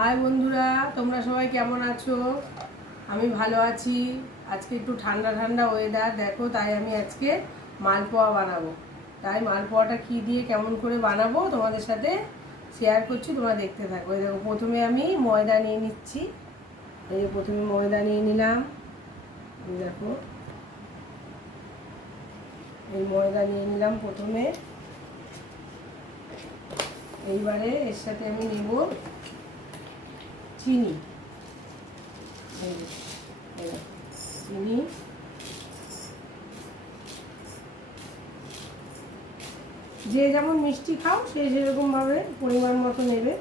High বন্ধুরা, তোমরা সবাই কেমন আছো? আমি ভালো আছি। আজকে একটু ঠান্ডা ঠান্ডা ওয়েদার দেখো, তাই আমি আজকে মালপোয়া বানাবো। তাই মালপোয়াটা কি দিয়ে, কেমন করে বানাবো, তোমাদের সাথে শেয়ার করছি, তোমরা দেখতে থাকো। এই দেখো, প্রথমে আমি ময়দা নিয়ে নিচ্ছি। এই প্রথমে ময়দা নিয়ে নিলাম। দেখো, এই ময়দা নিয়ে নিলাম প্রথমে। এইবারে এর সাথে আমি নেব চিনি। চিনি। যে যেমন মিষ্টি খাও, সে সেরকমভাবে পরিমাণ মতো নেবে।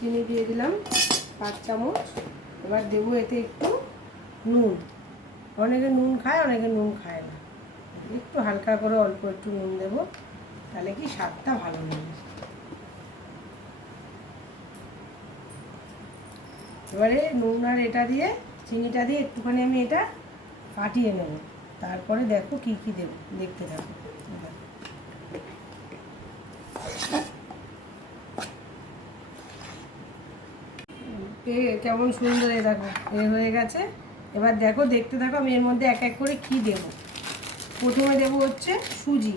চিনি দিয়ে দিলাম পাঁচ চামচ। এবার দেবো এতে একটু নুন। অনেকে নুন খায়, অনেকে নুন খায় না। একটু হালকা করে অল্প একটু নুন দেবো, তাহলে কি স্বাদটা ভালো লাগবে এবারে নুন আর এটা দিয়ে, চিনিটা দিয়ে একটুখানি আমি এটা ফাটিয়ে নেব। তারপরে দেখো কি কি দেবো, দেখতে থাকো। কেমন সুন্দর এ দেখো, এ হয়ে গেছে। এবার দেখো, দেখতে থাকো, আমি এর মধ্যে এক এক করে কি দেব। প্রথমে দেব হচ্ছে সুজি।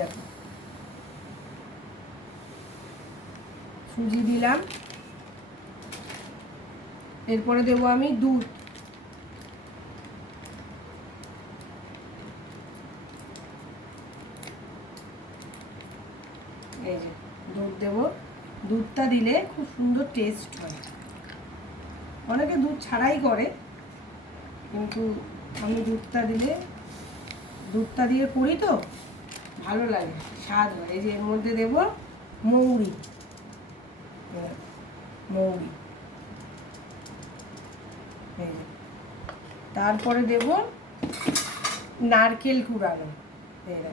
দেখো। সুজি দিলাম। এরপরে দেবো আমি দুধ। এই যে, দুধ দেবো। দুধটা দিলে খুব সুন্দর টেস্ট হয়। অনেকে দুধ ছাড়াই করে, কিন্তু আমি দুধটা দিলে, দুধটা দিয়ে করি তো, ভালো লাগে, স্বাদ হয়। এই যে এর মধ্যে দেবো মৌরি। মৌরি। তারপরে দেব নারকেল কুড়ানো। দেখো।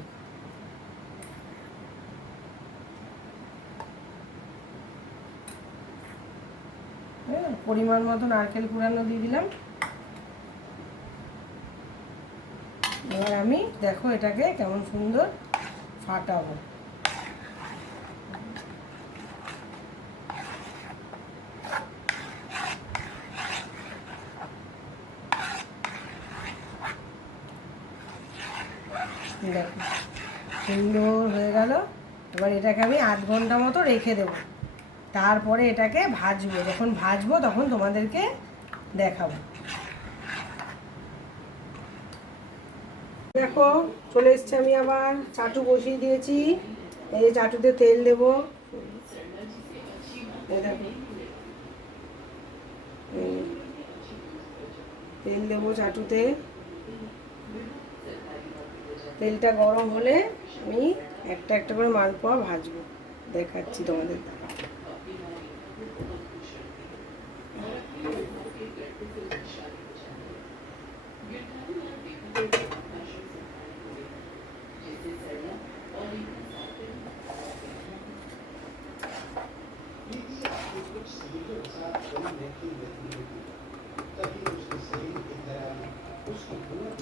হ্যাঁ, পরিমাণ মতো নারকেল কুড়ানো দিয়ে দিলাম। এবার আমি দেখো এটাকে কেমন সুন্দর ফাটাবো। দেখো। সুন্দর হয়ে গেল। এবার এটাকে আমি আধ ঘণ্টা মতো রেখে দেবো। তারপরে এটাকে ভাজবো। যখন ভাজবো তখন তোমাদেরকে দেখাবো। দেখো, চলে এসছে আমি আবার চাটু বসিয়ে দিয়েছি। এই চাটুতে তেল দেবো। তেল দেবো চাটুতে। তেলটা গরম হলে আমি একটা একটা করে মালপোয়া ভাজবো। দেখাচ্ছি তোমাদের দ্বারা।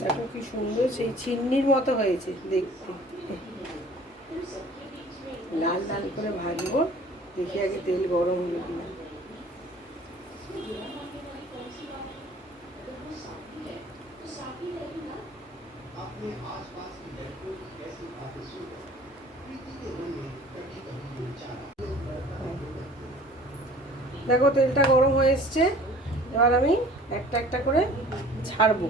দেখো কি সুন্দর, সেই চিন্নির মতো হয়েছে দেখতে। লাল লাল করে ভাজবো, দেখি আগে তেল গরম হলো কিনা। দেখো তেলটা গরম হয়ে এসছে, এবার আমি একটা একটা করে ছাড়বো।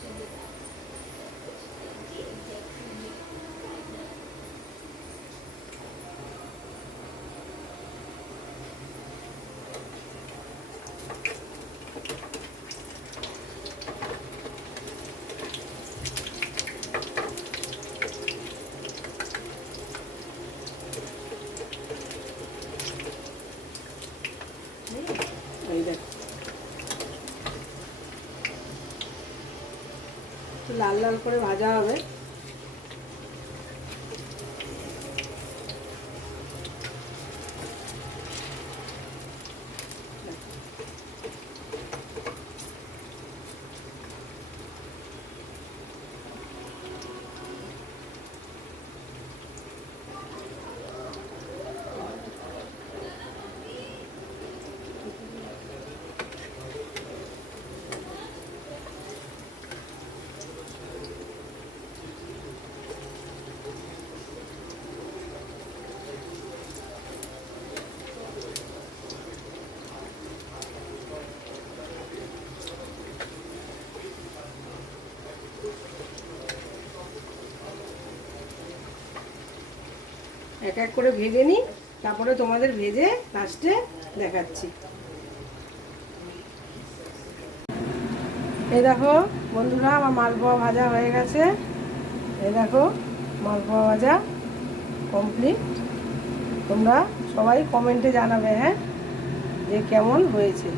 লাল লাল করে ভাজা হবে। এক এক করে ভেজে নিই, তারপরে তোমাদের ভেজে লাস্টে দেখাচ্ছি। এই দেখো বন্ধুরা, আমার মালপোয়া ভাজা হয়ে গেছে। এই দেখো মালপোয়া ভাজা কমপ্লিট তোমরা সবাই কমেন্টে জানাবে হ্যাঁ যে কেমন হয়েছে।